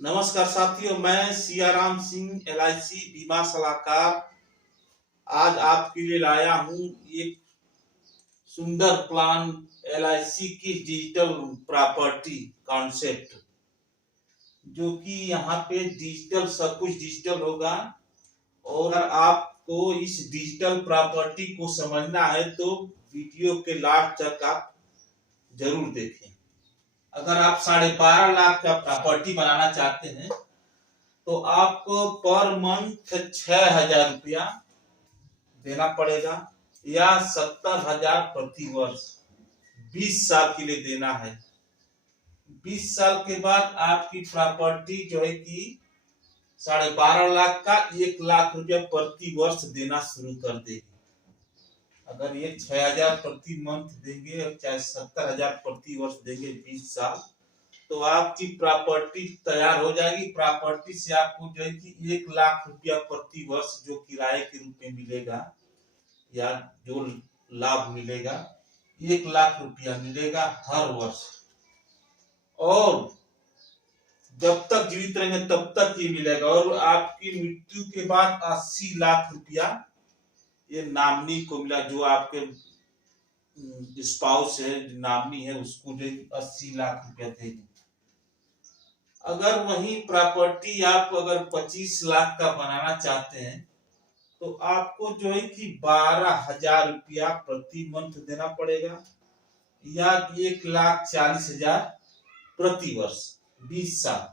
नमस्कार साथियों, मैं सियाराम सिंह LIC बीमा सलाहकार आज आपके लिए लाया हूं एक सुंदर प्लान LIC की डिजिटल प्रॉपर्टी कॉन्सेप्ट, जो कि यहाँ पे डिजिटल सब कुछ डिजिटल होगा। और अगर आपको इस डिजिटल प्रॉपर्टी को समझना है तो वीडियो के लास्ट तक आप जरूर देखें। अगर आप 12.5 लाख का प्रॉपर्टी बनाना चाहते हैं तो आपको पर मंथ 6,000 रुपया देना पड़ेगा या 70,000 प्रति वर्ष 20 साल के लिए देना है। 20 साल के बाद आपकी प्रॉपर्टी जो है कि 12.5 लाख का 1 लाख रुपया प्रति वर्ष देना शुरू कर देगी। अगर ये 6,000 प्रति मंथ देंगे और चाहे 70,000 प्रति वर्ष देंगे 20 साल, तो आपकी प्रॉपर्टी तैयार हो जाएगी। प्रॉपर्टी से आपको जो है कि 1 लाख रुपया प्रति वर्ष जो किराए के रूप में मिलेगा या जो लाभ मिलेगा 1 लाख रुपया मिलेगा हर वर्ष। और जब तक जीवित रहेंगे तब तक ये मिलेगा। और आपकी मृत्यु के बाद 80 लाख रुपया ये नामनी को मिला, जो आपके स्पाउस है, नामनी है, उसको जो 80 लाख रुपया देंगे। अगर वही प्रॉपर्टी आप अगर 25 लाख का बनाना चाहते हैं तो आपको जो है कि 12,000 रुपया प्रति मंथ देना पड़ेगा या 1,40,000 प्रति वर्ष 20 साल।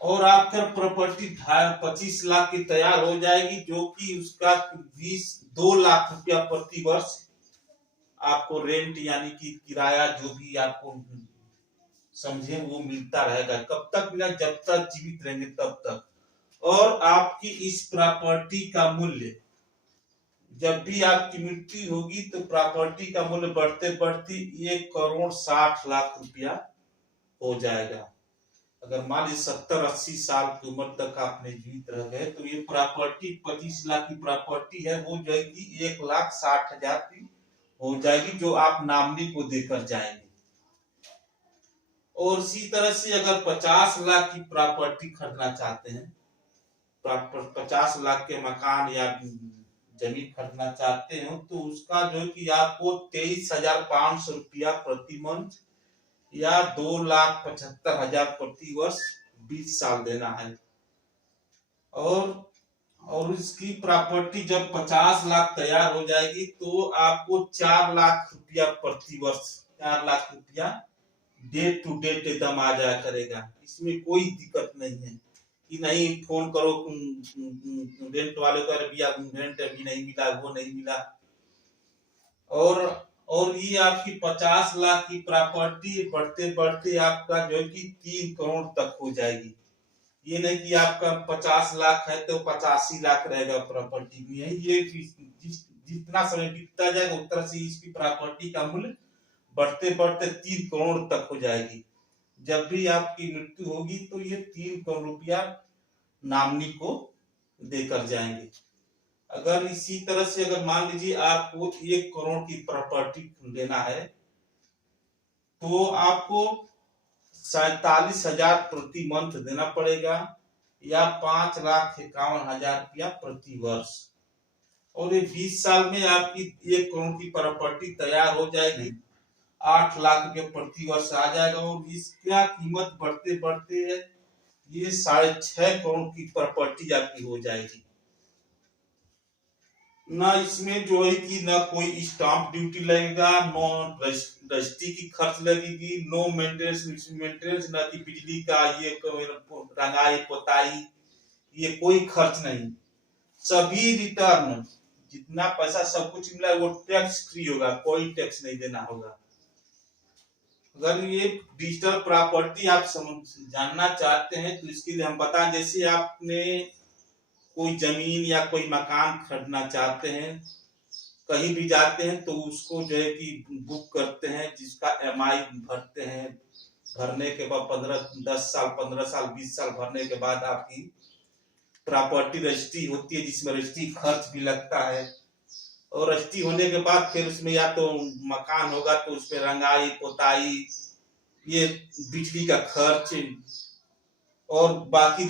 और आपका प्रॉपर्टी 25 लाख की तैयार हो जाएगी, जो कि उसका 2 लाख रुपया प्रति वर्ष आपको रेंट यानी कि किराया जो भी आपको समझे वो मिलता रहेगा। कब तक मिला? जब तक जीवित रहेंगे तब तक। और आपकी इस प्रॉपर्टी का मूल्य जब भी आपकी मृत्यु होगी तो प्रॉपर्टी का मूल्य बढ़ते बढ़ते 1,60,00,000 रुपया हो जाएगा। अगर मान लीजिए 70-80 साल की उम्र तक आपने जीवित रह गए तो ये प्रॉपर्टी 25 लाख की प्रॉपर्टी है, वो जो है कि 1,60,000 की हो जाएगी, जो आप नामनी को देकर जाएंगे। और इसी तरह से अगर 50 लाख की प्रॉपर्टी खरीदना चाहते हैं, 50 लाख के मकान या जमीन खरीदना चाहते हो, तो उसका जो है कि आपको 23,500 रुपया प्रति मंथ या 2,75,000 प्रति वर्ष 20 साल देना है। और इसकी प्रॉपर्टी जब 50 लाख तैयार हो जाएगी तो आपको 4 लाख रुपया प्रति वर्ष, 4 लाख रुपया डेट टू डेट एकदम आ जाया करेगा। इसमें कोई दिक्कत नहीं है कि नहीं फोन करो रेंट वाले को, भैया रेंट अभी नहीं मिला, वो नहीं मिला। और ये आपकी 50 लाख की प्रॉपर्टी बढ़ते बढ़ते आपका जो है कि 3 करोड़ तक हो जाएगी। ये नहीं कि आपका 50 लाख है तो 85 लाख रहेगा प्रॉपर्टी में। ये जितना समय बीतता जाएगा उतना से इसकी प्रॉपर्टी का मूल्य बढ़ते बढ़ते 3 करोड़ तक हो जाएगी। जब भी आपकी मृत्यु होगी तो ये 3 करोड़ रुपया नामनी को देकर जाएंगे। अगर इसी तरह से अगर मान लीजिए आपको 1 करोड़ की प्रॉपर्टी लेना है तो आपको 47,000 प्रति मंथ देना पड़ेगा या 5,51,000 रुपया प्रति वर्ष। और ये 20 साल में आपकी 1 करोड़ की प्रॉपर्टी तैयार हो जाएगी, 8 लाख रुपये प्रति वर्ष आ जाएगा। और इसका कीमत बढ़ते बढ़ते ये 6.5 करोड़ की प्रॉपर्टी आपकी हो जाएगी। ना इसमें जो है कि ना कोई स्टाम्प ड्यूटी लगेगा, नो रजिस्ट्री की खर्च लगेगी, नो मेंटेनेंस, ना कि बिजली का ये रंगाई पोताई, ये कोई खर्च नहीं। सभी रिटर्न जितना पैसा सब कुछ मिला वो टैक्स फ्री होगा, कोई टैक्स नहीं देना होगा। अगर ये डिजिटल प्रॉपर्टी आप जानना चाहते हैं तो इसके लिए हम बताएं, जैसे आपने कोई जमीन या कोई मकान खरीदना चाहते हैं, कहीं भी जाते हैं तो उसको जो है कि बुक करते हैं, जिसका MI भरते हैं। भरने के बाद 10 साल 15 साल 20 साल भरने के बाद आपकी प्रॉपर्टी रजिस्ट्री होती है, जिसमें रजिस्ट्री खर्च भी लगता है। और रजिस्ट्री होने के बाद फिर उसमें या तो मकान होगा तो उसमें रंगाई पोताई, ये बिजली का खर्च, और बाकी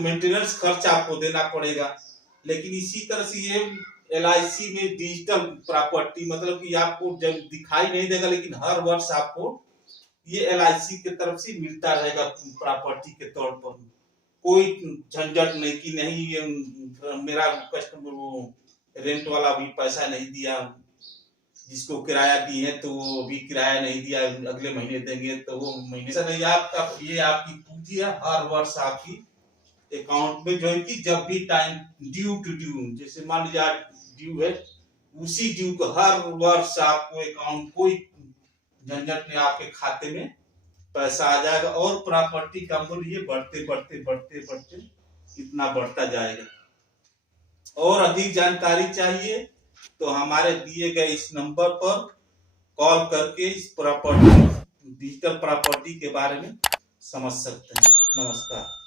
मेंटेनेंस खर्च आपको देना पड़ेगा। लेकिन इसी तरह से ये LIC में डिजिटल प्रॉपर्टी मतलब कि आपको जब दिखाई नहीं देगा, लेकिन हर वर्ष आपको ये LIC की तरफ से मिलता रहेगा प्रॉपर्टी के तौर पर। कोई झंझट नहीं कि नहीं ये मेरा कस्टमर वो रेंट वाला भी पैसा नहीं दिया, जिसको किराया दिए है तो वो भी किराया नहीं दिया, अगले महीने देंगे तो वो महीने से नहीं। आपका ये आपकी पूंजी है, हर वर्ष आपकी अकाउंट में जो है कि जब भी टाइम ड्यू टू ड्यू, जैसे मान लीजिए ड्यू है, उसी ड्यू को हर वर्ष आपको अकाउंट कोई झंझट नहीं, आपके खाते में पैसा आ जाएगा और प्रॉपर्टी का मूल्य बढ़ते बढ़ते बढ़ते बढ़ते इतना बढ़ता जाएगा। और अधिक जानकारी चाहिए तो हमारे दिए गए इस नंबर पर कॉल करके इस प्रॉपर्टी डिजिटल प्रॉपर्टी के बारे में समझ सकते हैं। नमस्कार।